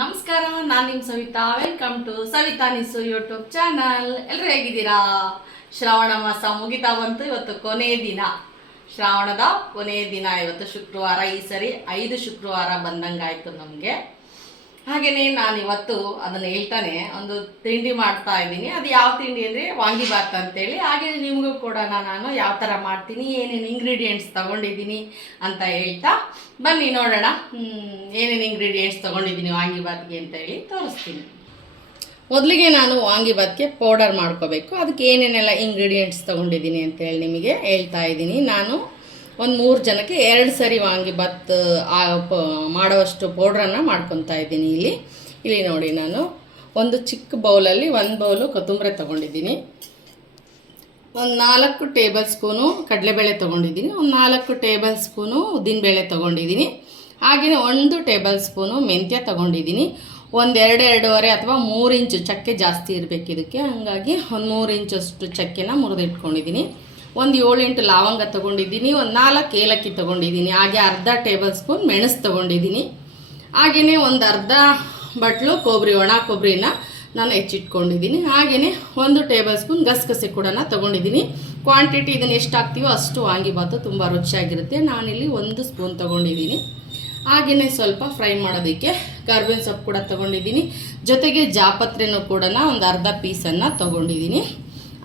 ನಮಸ್ಕಾರ, ನಾನು ನಿಮ್ಮ ಸವಿತಾ. ವೆಲ್ಕಮ್ ಟು ಸವಿತಾ ನಿಸು ಯೂಟ್ಯೂಬ್ ಚಾನಲ್. ಎಲ್ಲರೂ ಹೇಗಿದ್ದೀರಾ? ಶ್ರಾವಣ ಮಾಸ ಮುಗಿತಾ ಬಂತು. ಇವತ್ತು ಕೊನೆಯ ದಿನ, ಶ್ರಾವಣದ ಕೊನೆಯ ದಿನ. ಇವತ್ತು ಶುಕ್ರವಾರ. ಈ ಸರಿ 5 ಶುಕ್ರವಾರ ಬಂದಂಗಾಯ್ತು ನಮಗೆ. ಹಾಗೆಯೇ ನಾನು ಇವತ್ತು ಅದನ್ನು ಹೇಳ್ತಾನೆ ಒಂದು ತಿಂಡಿ ಮಾಡ್ತಾ ಇದ್ದೀನಿ. ಅದು ಯಾವ ತಿಂಡಿ ಅಂದರೆ ವಾಂಗಿಬಾತ್ ಅಂತೇಳಿ. ಹಾಗೆ ನಿಮಗೂ ಕೂಡ ನಾನು ಯಾವ ಥರ ಮಾಡ್ತೀನಿ, ಏನೇನು ಇಂಗ್ರೀಡಿಯೆಂಟ್ಸ್ ತೊಗೊಂಡಿದ್ದೀನಿ ಅಂತ ಹೇಳ್ತಾ ಬನ್ನಿ ನೋಡೋಣ. ಏನೇನು ಇಂಗ್ರೀಡಿಯೆಂಟ್ಸ್ ತೊಗೊಂಡಿದ್ದೀನಿ ವಾಂಗಿಬಾತ್ಗೆ ಅಂತ ಹೇಳಿ ತೋರಿಸ್ತೀನಿ. ಮೊದಲಿಗೆ ನಾನು ವಾಂಗಿಬಾತ್ಗೆ ಪೌಡರ್ ಮಾಡ್ಕೋಬೇಕು. ಅದಕ್ಕೆ ಏನೇನೆಲ್ಲ ಇಂಗ್ರೀಡಿಯೆಂಟ್ಸ್ ತೊಗೊಂಡಿದ್ದೀನಿ ಅಂತೇಳಿ ನಿಮಗೆ ಹೇಳ್ತಾ ಇದ್ದೀನಿ. ನಾನು ಒಂದು 3 ಜನಕ್ಕೆ 2 ಸರಿ ವಾಂಗಿಬಾತ್ ಮಾಡೋವಷ್ಟು ಪೌಡ್ರನ್ನು ಮಾಡ್ಕೊತಾ ಇದ್ದೀನಿ. ಇಲ್ಲಿ ನೋಡಿ, ನಾನು ಒಂದು ಚಿಕ್ಕ ಬೌಲಲ್ಲಿ 1 ಬೌಲು ಕೊತ್ತಂಬರಿ ತೊಗೊಂಡಿದ್ದೀನಿ, ಒಂದು 4 ಟೇಬಲ್ ಸ್ಪೂನು ಕಡಲೆಬೇಳೆ ತೊಗೊಂಡಿದ್ದೀನಿ, ಒಂದು 4 ಟೇಬಲ್ ಸ್ಪೂನು ಉದ್ದಿನಬೇಳೆ ತೊಗೊಂಡಿದ್ದೀನಿ, ಹಾಗೆಯೇ 1 ಟೇಬಲ್ ಸ್ಪೂನು ಮೆಂತ್ಯ ತೊಗೊಂಡಿದ್ದೀನಿ, ಒಂದು 2-2.5 ಅಥವಾ 3 ಇಂಚು ಚಕ್ಕೆ ಜಾಸ್ತಿ ಇರಬೇಕು ಇದಕ್ಕೆ, ಹಾಗಾಗಿ ಒಂದು 3 ಇಂಚಷ್ಟು ಚಕ್ಕೆನ ಮುರಿದಿಟ್ಕೊಂಡಿದ್ದೀನಿ, ಒಂದು 7-8 ಲವಂಗ ತೊಗೊಂಡಿದ್ದೀನಿ, ಒಂದು 4 ಏಲಕ್ಕಿ ತೊಗೊಂಡಿದ್ದೀನಿ, ಹಾಗೆ ಅರ್ಧ ಟೇಬಲ್ ಸ್ಪೂನ್ ಮೆಣಸು ತೊಗೊಂಡಿದ್ದೀನಿ, ಹಾಗೆಯೇ ಒಂದು ಅರ್ಧ ಬಟ್ಲು ಕೊಬ್ಬರಿ, ಒಣ ಕೊಬ್ಬರಿನ ನಾನು ಹೆಚ್ಚಿಟ್ಕೊಂಡಿದ್ದೀನಿ, ಹಾಗೆಯೇ 1 ಟೇಬಲ್ ಸ್ಪೂನ್ ಗಸಗಸೆ ಕೂಡ ತೊಗೊಂಡಿದ್ದೀನಿ. ಕ್ವಾಂಟಿಟಿ ಇದನ್ನು ಎಷ್ಟು ಹಾಕ್ತೀವೋ ಅಷ್ಟು ವಾಂಗಿಬಾತು ತುಂಬ ರುಚಿಯಾಗಿರುತ್ತೆ. ನಾನಿಲ್ಲಿ 1 ಸ್ಪೂನ್ ತೊಗೊಂಡಿದ್ದೀನಿ. ಹಾಗೆಯೇ ಸ್ವಲ್ಪ ಫ್ರೈ ಮಾಡೋದಕ್ಕೆ ಕರ್ಬೇವಿನ ಸೊಪ್ಪು ಕೂಡ ತೊಗೊಂಡಿದ್ದೀನಿ, ಜೊತೆಗೆ ಜಾಪತ್ರೆನೂ ಕೂಡ ಒಂದು ಅರ್ಧ ಪೀಸನ್ನು ತೊಗೊಂಡಿದ್ದೀನಿ.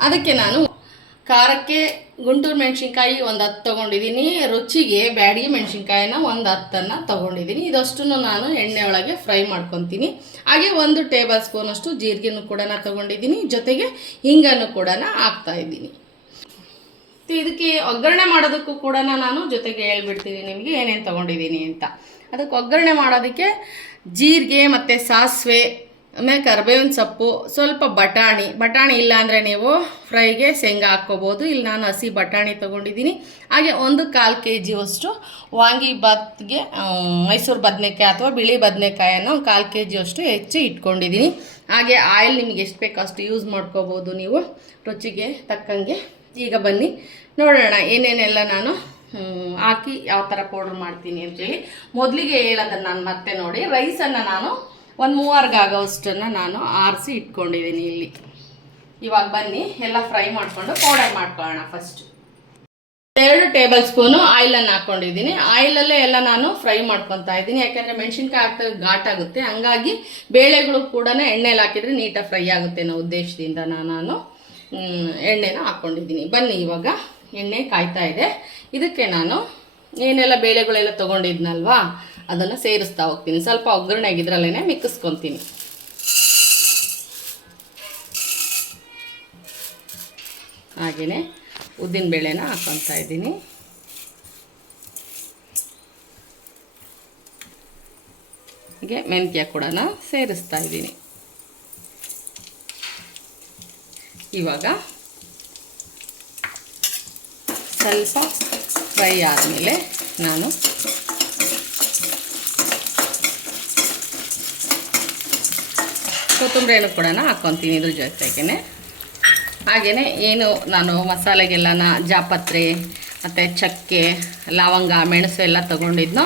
ಅದಕ್ಕೆ ನಾನು ಖಾರಕ್ಕೆ ಗುಂಟೂರು ಮೆಣಸಿನ್ಕಾಯಿ ಒಂದು 10 ತೊಗೊಂಡಿದ್ದೀನಿ, ರುಚಿಗೆ ಬ್ಯಾಡಗಿ ಮೆಣಸಿನ್ಕಾಯಿನ ಒಂದು 10 ತೊಗೊಂಡಿದ್ದೀನಿ. ಇದಷ್ಟು ನಾನು ಎಣ್ಣೆ ಒಳಗೆ ಫ್ರೈ ಮಾಡ್ಕೊತೀನಿ. ಹಾಗೆ 1 ಟೇಬಲ್ ಸ್ಪೂನಷ್ಟು ಜೀರಿಗೆನೂ ಕೂಡ ತೊಗೊಂಡಿದ್ದೀನಿ, ಜೊತೆಗೆ ಹಿಂಗನ್ನು ಕೂಡ ಹಾಕ್ತಾಯಿದ್ದೀನಿ. ಇದಕ್ಕೆ ಒಗ್ಗರಣೆ ಮಾಡೋದಕ್ಕೂ ಕೂಡ ನಾನು ಜೊತೆಗೆ ಹೇಳ್ಬಿಡ್ತೀನಿ ನಿಮಗೆ ಏನೇನು ತೊಗೊಂಡಿದ್ದೀನಿ ಅಂತ. ಅದಕ್ಕೆ ಒಗ್ಗರಣೆ ಮಾಡೋದಕ್ಕೆ ಜೀರಿಗೆ ಮತ್ತು ಸಾಸಿವೆ, ಆಮೇಲೆ ಕರಿಬೇವಿನ ಸೊಪ್ಪು, ಸ್ವಲ್ಪ ಬಟಾಣಿ ಇಲ್ಲ ಅಂದರೆ ನೀವು ಫ್ರೈಗೆ ಶೇಂಗಾ ಹಾಕ್ಕೋಬೋದು. ಇಲ್ಲಿ ನಾನು ಹಸಿ ಬಟಾಣಿ ತೊಗೊಂಡಿದ್ದೀನಿ. ಹಾಗೆ 1/4 kg ವಾಂಗಿಬಾತ್ಗೆ ಮೈಸೂರು ಬದನೆಕಾಯಿ ಅಥವಾ ಬಿಳಿ ಬದನೆಕಾಯನ್ನು 1/4 kg ಹೆಚ್ಚಿ ಇಟ್ಕೊಂಡಿದ್ದೀನಿ. ಹಾಗೆ ಆಯಿಲ್ ನಿಮಗೆ ಎಷ್ಟು ಬೇಕೋ ಅಷ್ಟು ಯೂಸ್ ಮಾಡ್ಕೋಬೋದು ನೀವು ರುಚಿಗೆ ತಕ್ಕಂಗೆ. ಈಗ ಬನ್ನಿ ನೋಡೋಣ ಏನೇನೆಲ್ಲ ನಾನು ಹಾಕಿ ಯಾವ ಥರ ಪೌಡ್ರ್ ಮಾಡ್ತೀನಿ ಅಂತೇಳಿ. ಮೊದಲಿಗೆ ಹೇಳೋದನ್ನು ನಾನು ಮತ್ತೆ ನೋಡಿ, ರೈಸನ್ನು ನಾನು ಒಂದು 3 ಆಗೋವಷ್ಟನ್ನು ನಾನು ಆರಿಸಿ ಇಟ್ಕೊಂಡಿದ್ದೀನಿ ಇಲ್ಲಿ. ಇವಾಗ ಬನ್ನಿ ಎಲ್ಲ ಫ್ರೈ ಮಾಡಿಕೊಂಡು ಪೌಡರ್ ಮಾಡ್ಕೊಳ್ಳೋಣ. ಫಸ್ಟ್ 2 ಟೇಬಲ್ ಸ್ಪೂನು ಆಯಿಲನ್ನು ಹಾಕ್ಕೊಂಡಿದ್ದೀನಿ. ಆಯಿಲಲ್ಲೇ ಎಲ್ಲ ನಾನು ಫ್ರೈ ಮಾಡ್ಕೊತಾ ಇದ್ದೀನಿ, ಯಾಕೆಂದರೆ ಮೆಣಸಿನ್ಕಾಯಿ ಹಾಕ್ತಾ ಘಾಟ್ ಆಗುತ್ತೆ, ಹಂಗಾಗಿ ಬೇಳೆಗಳು ಕೂಡ ಎಣ್ಣೆಲಿ ಹಾಕಿದರೆ ನೀಟಾಗಿ ಫ್ರೈ ಆಗುತ್ತೆ ಅನ್ನೋ ಉದ್ದೇಶದಿಂದ ನಾನು ಎಣ್ಣೆನ ಹಾಕ್ಕೊಂಡಿದ್ದೀನಿ. ಬನ್ನಿ ಇವಾಗ ಎಣ್ಣೆ ಕಾಯ್ತಾ ಇದೆ. ಇದಕ್ಕೆ ನಾನು ಏನೆಲ್ಲ ಬೇಳೆಗಳೆಲ್ಲ ತೊಗೊಂಡಿದ್ನಲ್ವಾ ಅದನ್ನು ಸೇರಿಸ್ತಾ ಹೋಗ್ತೀನಿ. ಸ್ವಲ್ಪ ಒಗ್ಗರಣೆಗೆ ಇದರಲ್ಲೇ ಮಿಕ್ಕಿಸ್ಕೊತೀನಿ. ಹಾಗೆಯೇ ಉದ್ದಿನಬೇಳೆನ ಹಾಕ್ಕೊತಾ ಇದ್ದೀನಿ. ಹೀಗೆ ಮೆಂತ್ಯ ಕೂಡ ಸೇರಿಸ್ತಾ ಇದ್ದೀನಿ. ಇವಾಗ ಸ್ವಲ್ಪ ಫ್ರೈ ಆದಮೇಲೆ ನಾನು ಕೊತ್ತಂಬರಿಯನ್ನು ಕೂಡ ಹಾಕ್ಕೊತೀನಿ ಇದ್ರ ಜೊತೆಗೇ. ಹಾಗೆಯೇ ಏನು ನಾನು ಮಸಾಲೆಗೆಲ್ಲ ಜಾಪತ್ರೆ ಮತ್ತು ಚಕ್ಕೆ, ಲವಂಗ, ಮೆಣಸು ಎಲ್ಲ ತೊಗೊಂಡಿದ್ನೋ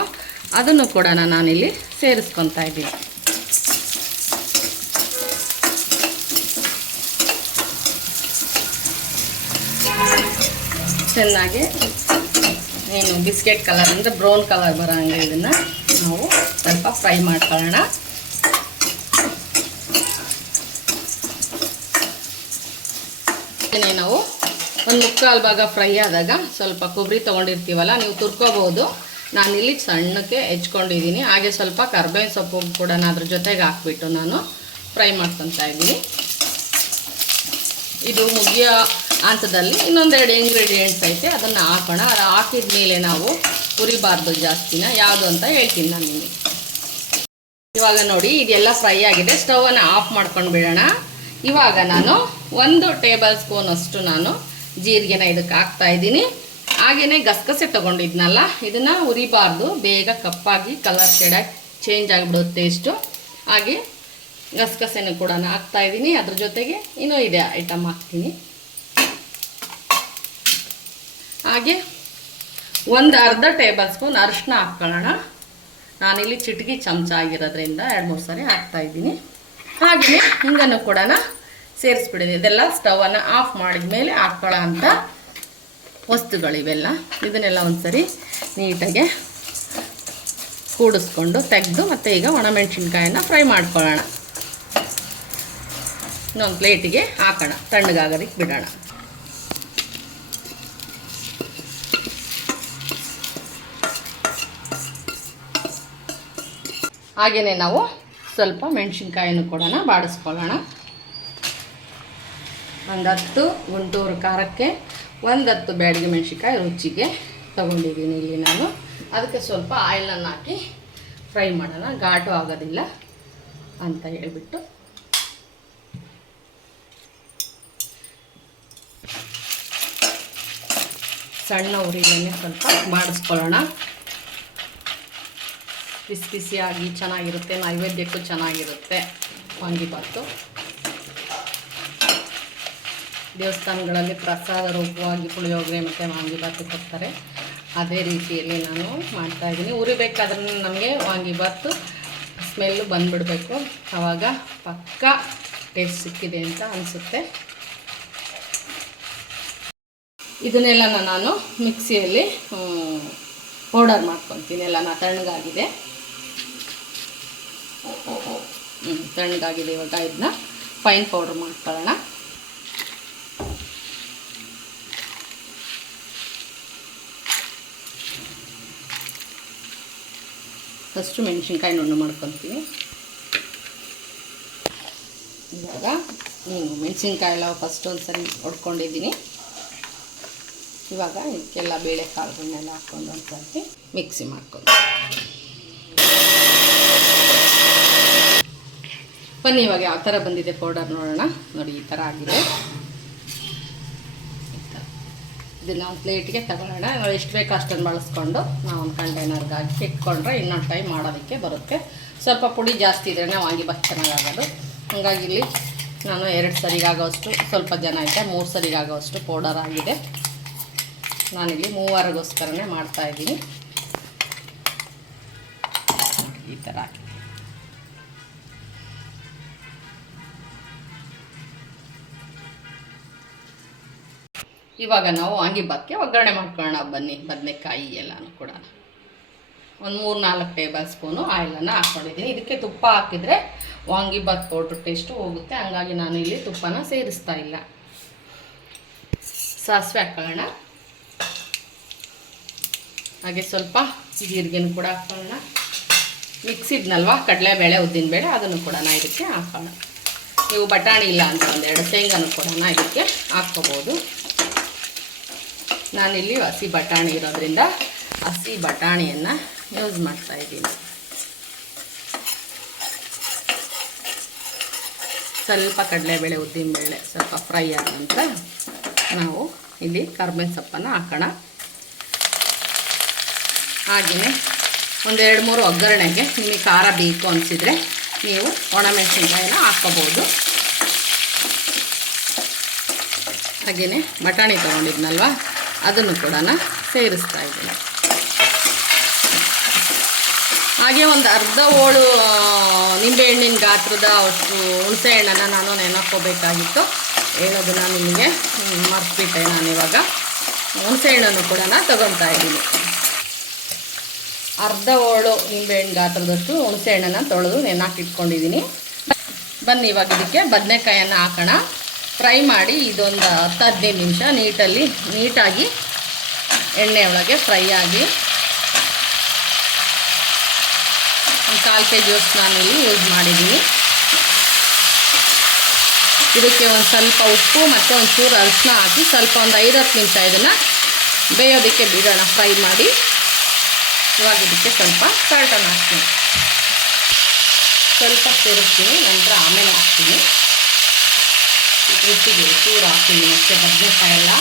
ಅದನ್ನು ಕೂಡ ನಾನಿಲ್ಲಿ ಸೇರಿಸ್ಕೊತಾ ಇದ್ದೀನಿ. ಚೆನ್ನಾಗಿ ಏನು ಬಿಸ್ಕೆಟ್ ಕಲರ್ ಅಂದರೆ ಬ್ರೌನ್ ಕಲರ್ ಬರೋ ಹಂಗೆ ಇದನ್ನು ನಾವು ಸ್ವಲ್ಪ ಫ್ರೈ ಮಾಡ್ಕೊಳ್ಳೋಣ. ನಾವು ಒಂದು 3/4 ಭಾಗ ಫ್ರೈ ಆದಾಗ ಸ್ವಲ್ಪ ಕೊಬ್ಬರಿ ತೊಗೊಂಡಿರ್ತೀವಲ್ಲ, ನೀವು ತುರ್ಕೋಬೋದು. ನಾನಿಲ್ಲಿ ಸಣ್ಣಕ್ಕೆ ಹೆಚ್ಕೊಂಡಿದ್ದೀನಿ. ಹಾಗೆ ಸ್ವಲ್ಪ ಕರ್ಬೇವಿನ ಸೊಪ್ಪು ಕೂಡ ಅದ್ರ ಜೊತೆಗೆ ಹಾಕ್ಬಿಟ್ಟು ನಾನು ಫ್ರೈ ಮಾಡ್ಕೊತಾ ಇದ್ದೀನಿ. ಇದು ಮುಗಿಯೋ ಹಂತದಲ್ಲಿ ಇನ್ನೊಂದೆರಡು ಇಂಗ್ರೀಡಿಯೆಂಟ್ಸ್ ಐತೆ, ಅದನ್ನು ಹಾಕೋಣ. ಅದು ಹಾಕಿದ ಮೇಲೆ ನಾವು ಉರಿಬಾರ್ದು ಜಾಸ್ತಿನ, ಯಾವುದು ಅಂತ ಹೇಳ್ತೀನಿ ನಾನು ನಿಮಗೆ. ಇವಾಗ ನೋಡಿ ಇದೆಲ್ಲ ಫ್ರೈ ಆಗಿದೆ. ಸ್ಟವನ್ನು ಆಫ್ ಮಾಡ್ಕೊಂಡು ಬಿಡೋಣ. ಇವಾಗ ನಾನು 1 ಟೇಬಲ್ ಸ್ಪೂನಷ್ಟು ನಾನು ಜೀರಿಗೆನ ಇದಕ್ಕೆ ಹಾಕ್ತಾಯಿದ್ದೀನಿ. ಹಾಗೆಯೇ ಗಸಗಸೆ ತೊಗೊಂಡಿದ್ನಲ್ಲ, ಇದನ್ನು ಉರಿಬಾರ್ದು, ಬೇಗ ಕಪ್ಪಾಗಿ ಕಲರ್ ಶೇಡಾಗಿ ಚೇಂಜ್ ಆಗಿಬಿಡುತ್ತೆ ಟೇಸ್ಟು. ಹಾಗೆ ಗಸಗಸೆನೂ ಕೂಡ ಹಾಕ್ತಾಯಿದ್ದೀನಿ. ಅದ್ರ ಜೊತೆಗೆ ಇನ್ನೂ ಇದೆ ಐಟಮ್ ಹಾಕ್ತೀನಿ. ಹಾಗೆ ಒಂದು ಅರ್ಧ ಟೇಬಲ್ ಸ್ಪೂನ್ ಅರಿಶಿನ ಹಾಕ್ಕೊಳ್ಳೋಣ. ನಾನಿಲ್ಲಿ ಚಿಟಕಿ ಚಮಚ ಆಗಿರೋದ್ರಿಂದ 2-3 ಸಾರಿ ಹಾಕ್ತಾಯಿದ್ದೀನಿ. ಹಾಗೆಯೇ ಹಿಂಗನ್ನು ಕೂಡ ಸೇರಿಸ್ಬಿಡಿದೆ. ಇದೆಲ್ಲ ಸ್ಟವನ್ನು ಆಫ್ ಮಾಡಿದ ಮೇಲೆ ಹಾಕ್ಕೊಳ್ಳೋ ಅಂಥ ವಸ್ತುಗಳಿವೆಲ್ಲ. ಇದನ್ನೆಲ್ಲ ಒಂದ್ಸರಿ ನೀಟಾಗೆ ಕೂಡಿಸ್ಕೊಂಡು ತೆಗೆದು ಮತ್ತು ಈಗ ಒಣಮೆಣಸಿನ್ಕಾಯನ್ನು ಫ್ರೈ ಮಾಡ್ಕೊಳ್ಳೋಣ. ಇನ್ನೊಂದು ಪ್ಲೇಟಿಗೆ ಹಾಕೋಣ, ತಣ್ಣಗಾಗೋದಕ್ಕೆ ಬಿಡೋಣ. ಹಾಗೆಯೇ ನಾವು ಸ್ವಲ್ಪ ಮೆಣಸಿನ್ಕಾಯಿನೂ ಕೂಡ ಬಾಡಿಸ್ಕೊಳ್ಳೋಣ. 10 ಗುಂಟೂರು ಖಾರಕ್ಕೆ 10 ಬ್ಯಾಡಗಿ ಮೆಣಸಿನ್ಕಾಯಿ ರುಚಿಗೆ ತೊಗೊಂಡಿದ್ದೀನಿ ಇಲ್ಲಿ ನಾನು. ಅದಕ್ಕೆ ಸ್ವಲ್ಪ ಆಯಿಲನ್ನು ಹಾಕಿ ಫ್ರೈ ಮಾಡೋಣ, ಘಾಟು ಆಗೋದಿಲ್ಲ ಅಂತ ಹೇಳ್ಬಿಟ್ಟು. ಸಣ್ಣ ಉರಿಯನ್ನೇ ಸ್ವಲ್ಪ ಬಾಡಿಸ್ಕೊಳ್ಳೋಣ. ಬಿಸಿ ಬಿಸಿಯಾಗಿ ಚೆನ್ನಾಗಿರುತ್ತೆ, ನೈವೇದ್ಯಕ್ಕೂ ಚೆನ್ನಾಗಿರುತ್ತೆ ವಾಂಗಿಬಾತು. ದೇವಸ್ಥಾನಗಳಲ್ಲಿ ಪ್ರಸಾದ ರೂಪವಾಗಿ ಪುಳಿಯೋಗರೆ ಮತ್ತು ವಾಂಗಿಬಾತು ಕೊಡ್ತಾರೆ. ಅದೇ ರೀತಿಯಲ್ಲಿ ನಾನು ಮಾಡ್ತಾಯಿದ್ದೀನಿ. ಉರಿಬೇಕಾದ್ರೆ ನಮಗೆ ವಾಂಗಿಬಾತು ಸ್ಮೆಲ್ಲು ಬಂದುಬಿಡಬೇಕು, ಆವಾಗ ಪಕ್ಕಾ ಟೇಸ್ಟ್ ಸಿಕ್ಕಿದೆ ಅಂತ ಅನಿಸುತ್ತೆ. ಇದನ್ನೆಲ್ಲ ನಾನು ಮಿಕ್ಸಿಯಲ್ಲಿ ಪೌಡರ್ ಮಾಡ್ಕೊತೀನಿ. ಎಲ್ಲ ತಣ್ಣಗಾಗಿದೆ, ತಣ್ಣಗಾಗಿದೆ. ಇವಾಗ ಇದನ್ನ ಫೈನ್ ಪೌಡ್ರ್ ಮಾಡ್ಕೊಳ್ಳೋಣ. ಫಸ್ಟು ಮೆಣಸಿನ್ಕಾಯಿ ನುಣ್ಣು ಮಾಡ್ಕೊತೀನಿ. ಇವಾಗ ಮೆಣಸಿನ್ಕಾಯಿ ಎಲ್ಲ ಫಸ್ಟ್ ಒಂದು ಸರಿ ಹೊಡ್ಕೊಂಡಿದ್ದೀನಿ. ಇವಾಗ ಇದಕ್ಕೆಲ್ಲ ಬೇಳೆಕಾಳುಗಳನ್ನೆಲ್ಲ ಹಾಕ್ಕೊಂಡು ಒಂದು ಸರ್ತಿ ಮಿಕ್ಸಿ ಮಾಡ್ಕೊಂಡು ಬನ್ನಿ. ಇವಾಗ ಯಾವ ಥರ ಬಂದಿದೆ ಪೌಡರ್ ನೋಡೋಣ. ನೋಡಿ, ಈ ಥರ ಆಗಿದೆ. ಇದನ್ನು ನಾವು ಪ್ಲೇಟಿಗೆ ತಗೊಳ್ಳೋಣ. ನಾವು ಎಷ್ಟು ಬೇಕು ಅಷ್ಟನ್ನು ಬಳಸ್ಕೊಂಡು ನಾವು ಒಂದು ಕಂಟೈನರ್ಗೆ ಹಾಕಿ ಇಟ್ಕೊಂಡ್ರೆ ಇನ್ನೊಂದು ಟೈಮ್ ಮಾಡೋದಕ್ಕೆ ಬರುತ್ತೆ. ಸ್ವಲ್ಪ ಪುಡಿ ಜಾಸ್ತಿ ಇದ್ರೇ ವಾಂಗಿಬಾತು ಚೆನ್ನಾಗಾಗೋದು. ಹಾಗಾಗಿ ಇಲ್ಲಿ ನಾನು 2 ಸರಿಗಾಗೋಷ್ಟು, ಸ್ವಲ್ಪ ಜನ ಐತೆ 3 ಸರಿಗಾಗೋಷ್ಟು ಪೌಡರ್ ಆಗಿದೆ. ನಾನಿಲ್ಲಿ 3ವಾರಗೋಸ್ಕರನೇ ಮಾಡ್ತಾಯಿದ್ದೀನಿ. ಈ ಥರ ಹಾಕಿ ಇವಾಗ ನಾವು ವಾಂಗಿಬಾತಿಗೆ ಒಗ್ಗರಣೆ ಮಾಡ್ಕೊಳ್ಳೋಣ. ಬನ್ನಿ. ಬದನೆಕಾಯಿ ಎಲ್ಲನೂ ಕೂಡ ಒಂದು 3-4 ಟೇಬಲ್ ಸ್ಪೂನು ಆಯಿಲನ್ನು ಹಾಕ್ಕೊಂಡಿದ್ದೀನಿ. ಇದಕ್ಕೆ ತುಪ್ಪ ಹಾಕಿದರೆ ವಾಂಗಿಬಾತ್ ಪೌಡ್ರ್ ಟೇಸ್ಟು ಹೋಗುತ್ತೆ. ಹಂಗಾಗಿ ನಾನು ಇಲ್ಲಿ ತುಪ್ಪನ ಸೇರಿಸ್ತಾ ಇಲ್ಲ. ಸಾಸಿವೆ ಹಾಕ್ಕೊಳ್ಳೋಣ. ಹಾಗೆ ಸ್ವಲ್ಪ ಜೀರಿಗೆನೂ ಕೂಡ ಹಾಕ್ಕೊಳ್ಳೋಣ. ಮಿಕ್ಸಿದ್ನಲ್ವ ಕಡಲೆಬೇಳೆ ಉದ್ದಿನಬೇಳೆ, ಅದನ್ನು ಕೂಡ ಇದಕ್ಕೆ ಹಾಕೋಣ. ನೀವು ಬಟಾಣಿ ಇಲ್ಲ ಅಂತ 1-2 ಶೇಂಗಾನು ಕೂಡ ಇದಕ್ಕೆ ಹಾಕ್ಕೋಬೋದು. ನಾನಿಲ್ಲಿ ಹಸಿ ಬಟಾಣಿ ಇರೋದ್ರಿಂದ ಹಸಿ ಬಟಾಣಿಯನ್ನು ಯೂಸ್ ಮಾಡ್ತಾಯಿದ್ದೀನಿ. ಸ್ವಲ್ಪ ಕಡಲೆಬೇಳೆ ಉದ್ದಿನಬೇಳೆ ಸ್ವಲ್ಪ ಫ್ರೈ ಆದ ನಂತರ ನಾವು ಇಲ್ಲಿ ಕರ್ಬೇವಿನ ಸೊಪ್ಪನ್ನು ಹಾಕೋಣ. ಹಾಗೆಯೇ 1-2-3 ಒಗ್ಗರಣೆಗೆ ನಿಮಗೆ ಖಾರ ಬೇಕು ಅನಿಸಿದರೆ ನೀವು ಒಣಮೆಣಸಿನ್ಕಾಯಿನ ಹಾಕ್ಕೋಬೋದು. ಹಾಗೆಯೇ ಬಟಾಣಿ ತೊಗೊಂಡಿದ್ನಲ್ವ ಅದನ್ನು ಕೂಡ ಸೇರಿಸ್ತಾ ಇದ್ದೀನಿ. ಹಾಗೆ ಒಂದು ಅರ್ಧ ಹೋಳು ನಿಂಬೆಹಣ್ಣಿನ ಗಾತ್ರದ ಅಷ್ಟು ಹುಣಸೆ ಹಣ್ಣನ್ನು ನಾನು ನೆನಕೋಬೇಕಾಗಿತ್ತು, ಹೇಳೋದನ್ನು ನಿಮಗೆ ಮರ್ತ್ಬಿಟ್ಟೆ. ನಾನಿವಾಗ ಹುಣಸೆ ಹಣ್ಣನ್ನು ಕೂಡ ತೊಗೊತಾ ಇದ್ದೀನಿ. ಅರ್ಧ ಹೋಳು ನಿಂಬೆಹಣ್ಣು ಗಾತ್ರದಷ್ಟು ಹುಣಸೆ ಹಣ್ಣನ್ನು ತೊಳೆದು ನೆನಾಕಿಟ್ಕೊಂಡಿದ್ದೀನಿ. ಬನ್ನಿ ಇವಾಗ ಇದಕ್ಕೆ ಬದನೆಕಾಯನ್ನು ಹಾಕೋಣ. ಫ್ರೈ ಮಾಡಿ ಇದೊಂದು 10-15 ನಿಮಿಷ ನೀಟಾಗಿ ಎಣ್ಣೆ ಒಳಗೆ ಫ್ರೈ ಆಗಿ 1/4 kg ನಾನಿಲ್ಲಿ ಯೂಸ್ ಮಾಡಿದ್ದೀನಿ. ಇದಕ್ಕೆ ಒಂದು ಸ್ವಲ್ಪ ಉಪ್ಪು ಮತ್ತು ಒಂಚೂರು ಅರಿಶಿನ ಹಾಕಿ ಸ್ವಲ್ಪ ಒಂದು 5-10 ನಿಮಿಷ ಇದನ್ನು ಬೇಯೋದಕ್ಕೆ ಬಿಡೋಣ, ಫ್ರೈ ಮಾಡಿ. ಇವಾಗ ಇದಕ್ಕೆ ಸ್ವಲ್ಪ ಸಾಲ್ಟನ್ನು ಹಾಕ್ತೀನಿ, ಸ್ವಲ್ಪ ಸೇರಿಸ್ತೀನಿ, ನಂತರ ಆಮೇಲೆ ಹಾಕ್ತೀನಿ. ರುಚಿಗೆ ಚೂರು ಹಾಕ್ತೀನಿ, ಮತ್ತು ಬದನೆಕಾಯಿ ಎಲ್ಲ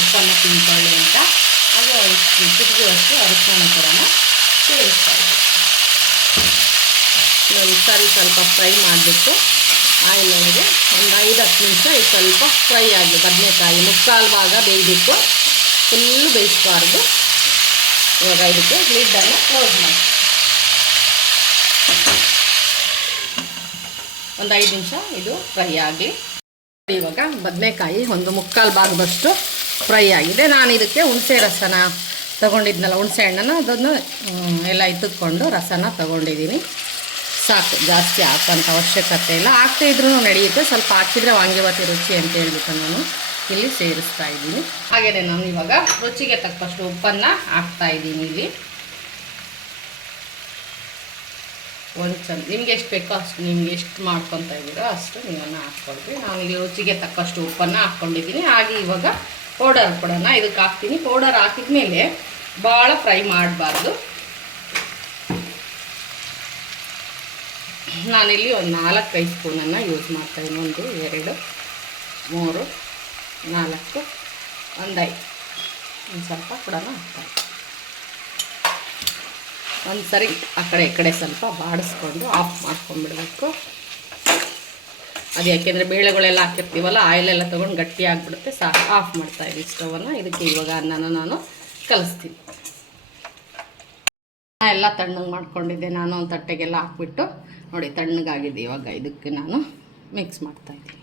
ಉಪ್ಪನ್ನು ತಿನ್ಕೊಳ್ಳಿ ಅಂತ. ಹಾಗೆ ಒಂದು ಚಿಟಿಕೆಯಷ್ಟು ಅರಿಶಿನ ಕೂಡ ಸೇರಿಸ್ತಾ ಇದ್ದೀನಿ. ಒಂದು ಸಾರಿ ಸ್ವಲ್ಪ ಫ್ರೈ ಮಾಡಿಬಿಟ್ಟು ಆಯಿಲ್ ಒಳಗೆ ಒಂದು 5-10 ನಿಮಿಷ ಇದು ಸ್ವಲ್ಪ ಫ್ರೈ ಆಗಿ ಬದನೆಕಾಯಿ 3/4 ಭಾಗ ಬೇಯಬೇಕು, ಫುಲ್ಲು ಬೇಯಿಸಬಾರ್ದು. ಇವಾಗ ಇದಕ್ಕೆ ಲಿಡ್ಡನ್ನು ಕ್ಲೋಸ್ ಮಾಡಿ ಒಂದು 5 ನಿಮಿಷ ಇದು ಫ್ರೈ ಆಗಲಿ. ಇವಾಗ ಬದನೆಕಾಯಿ ಒಂದು 3/4 ಭಾಗದಷ್ಟು ಫ್ರೈ ಆಗಿದೆ. ನಾನು ಇದಕ್ಕೆ ಹುಣಸೆ ರಸನ ತೊಗೊಂಡಿದ್ನಲ್ಲ, ಹುಣಸೆ ಹಣ್ಣನ್ನು ಅದನ್ನು ಎಲ್ಲ ಇತ್ತುಕೊಂಡು ರಸನ ತೊಗೊಂಡಿದ್ದೀನಿ. ಸಾಕು, ಜಾಸ್ತಿ ಹಾಕೋಂಥ ಅವಶ್ಯಕತೆ ಇಲ್ಲ. ಹಾಕ್ತಾಯಿದ್ರೂ ನಡೆಯುತ್ತೆ, ಸ್ವಲ್ಪ ಹಾಕಿದರೆ ವಾಂಗಿಬಾತ್ ರುಚಿ ಅಂತ ಹೇಳ್ಬಿಟ್ಟು ನಾನು ಇಲ್ಲಿ ಸೇರಿಸ್ತಾ ಇದ್ದೀನಿ. ಹಾಗೆಯೇ ನಾನು ಇವಾಗ ರುಚಿಗೆ ತಕ್ಕಷ್ಟು ಉಪ್ಪನ್ನು ಹಾಕ್ತಾಯಿದ್ದೀನಿ. ಇಲ್ಲಿ ಒಂದು ಚಮಚ, ನಿಮ್ಗೆ ಎಷ್ಟು ಬೇಕೋ ಅಷ್ಟು, ನಿಮ್ಗೆ ಎಷ್ಟು ಮಾಡ್ಕೊತಾ ಇದ್ದೀರೋ ಅಷ್ಟು ನೀವನ್ನ ಹಾಕ್ಕೊಳ್ರಿ. ನಾನು ಇಲ್ಲಿ ರುಚಿಗೆ ತಕ್ಕಷ್ಟು ಉಪ್ಪನ್ನು ಹಾಕ್ಕೊಂಡಿದ್ದೀನಿ. ಹಾಗೆ ಇವಾಗ ಪೌಡರ್ ಕೂಡ ಇದಕ್ಕೆ ಹಾಕ್ತೀನಿ. ಪೌಡರ್ ಹಾಕಿದ ಮೇಲೆ ಭಾಳ ಫ್ರೈ ಮಾಡಬಾರ್ದು. ನಾನಿಲ್ಲಿ ಒಂದು 4-5 ಸ್ಪೂನನ್ನು ಯೂಸ್ ಮಾಡ್ತಾಯಿದ್ದೀನಿ. 1 2 3 4 ಒಂದು 5 ಒಂದು ಸ್ವಲ್ಪ ಕೂಡ ಹಾಕ್ತಾರೆ. ಒಂದು ಸರಿ ಆ ಕಡೆ ಈ ಕಡೆ ಸ್ವಲ್ಪ ಬಾಡಿಸ್ಕೊಂಡು ಆಫ್ ಮಾಡ್ಕೊಂಡ್ಬಿಡ್ಬೇಕು. ಅದು ಯಾಕೆಂದರೆ ಬೇಳೆಗಳೆಲ್ಲ ಹಾಕಿರ್ತೀವಲ್ಲ, ಆಯಿಲೆಲ್ಲ ತೊಗೊಂಡು ಗಟ್ಟಿ ಆಗಿಬಿಡುತ್ತೆ. ಸಾಕು, ಆಫ್ ಮಾಡ್ತಾಯಿದ್ದೀನಿ ಸ್ಟವನ್ನು. ಇದಕ್ಕೆ ಇವಾಗ ಅನ್ನನ ನಾನು ಕಲಿಸ್ತೀನಿ. ಎಲ್ಲ ತಣ್ಣಗೆ ಮಾಡ್ಕೊಂಡಿದ್ದೆ ನಾನು. ಒಂದು ತಟ್ಟೆಗೆಲ್ಲ ಹಾಕ್ಬಿಟ್ಟು ನೋಡಿ ತಣ್ಣಗಾಗಿದೆ. ಇವಾಗ ಇದಕ್ಕೆ ನಾನು ಮಿಕ್ಸ್ ಮಾಡ್ತಾಯಿದ್ದೀನಿ.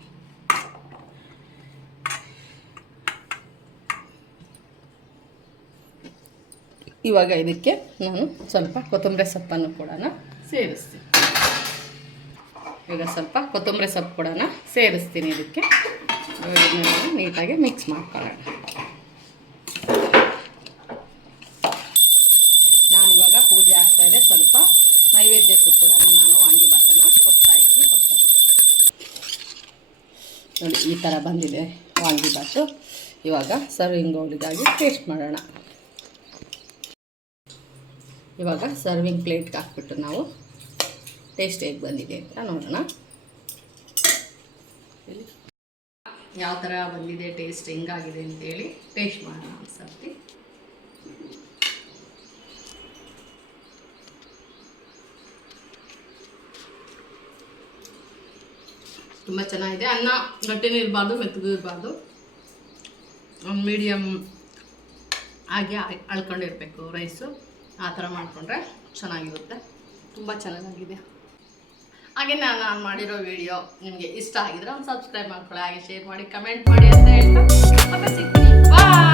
ಇವಾಗ ಇದಕ್ಕೆ ನಾನು ಸ್ವಲ್ಪ ಕೊತ್ತಂಬರಿ ಸೊಪ್ಪನ್ನು ಕೂಡ ಸೇರಿಸ್ತೀನಿ. ಈಗ ಸ್ವಲ್ಪ ಕೊತ್ತಂಬರಿ ಸೊಪ್ಪು ಕೂಡ ಸೇರಿಸ್ತೀನಿ ಇದಕ್ಕೆ. ನೀಟಾಗಿ ಮಿಕ್ಸ್ ಮಾಡ್ಕೊಳ್ಳೋಣ. ನಾನಿವಾಗ ಪೂಜೆ ಆಗ್ತಾಯಿದೆ, ಸ್ವಲ್ಪ ನೈವೇದ್ಯಕ್ಕೂ ಕೂಡ ನಾನು ವಾಂಗಿಬಾತನ್ನು ಕೊಡ್ತಾಯಿದ್ದೀನಿ. ನೋಡಿ ಈ ಥರ ಬಂದಿದೆ ವಾಂಗಿಬಾತು. ಇವಾಗ ಸರ್ವಿಂಗ್ ಬೌಲಿಗಾಗಿ ಟೇಸ್ಟ್ ಮಾಡೋಣ. ಇವಾಗ ಸರ್ವಿಂಗ್ ಪ್ಲೇಟ್ಗೆ ಹಾಕ್ಬಿಟ್ಟು ನಾವು ಟೇಸ್ಟ್ ಹೇಗೆ ಬಂದಿದೆ ಅಂತ ನೋಡೋಣ. ಯಾವ ಥರ ಬಂದಿದೆ, ಟೇಸ್ಟ್ ಹೆಂಗಾಗಿದೆ ಅಂತೇಳಿ ಟೇಸ್ಟ್ ಮಾಡೋಣ ಒಂದು ಸರ್ತಿ. ತುಂಬ ಚೆನ್ನಾಗಿದೆ. ಅನ್ನ ಗಟ್ಟಿನೂ ಇರಬಾರ್ದು, ಮೆತ್ತಗೂ ಇರಬಾರ್ದು, ಒಂದು ಮೀಡಿಯಮ್ ಆಗಿ ಅಳ್ಕೊಂಡಿರಬೇಕು ರೈಸು. ಆ ಥರ ಮಾಡಿಕೊಂಡ್ರೆ ಚೆನ್ನಾಗಿರುತ್ತೆ. ತುಂಬ ಚೆನ್ನಾಗಿದೆ. ಹಾಗೆ ನಾನು ಮಾಡಿರೋ ವಿಡಿಯೋ ನಿಮಗೆ ಇಷ್ಟ ಆಗಿದ್ರೆ ಒಂದು ಸಬ್ಸ್ಕ್ರೈಬ್ ಮಾಡ್ಕೊಳ್ಳಿ. ಹಾಗೆ ಶೇರ್ ಮಾಡಿ, ಕಮೆಂಟ್ ಮಾಡಿ ಅಂತ ಹೇಳ್ತಾ ಮತ್ತೆ ಸಿಗ್ತೀನಿ. ಬಾಯ್.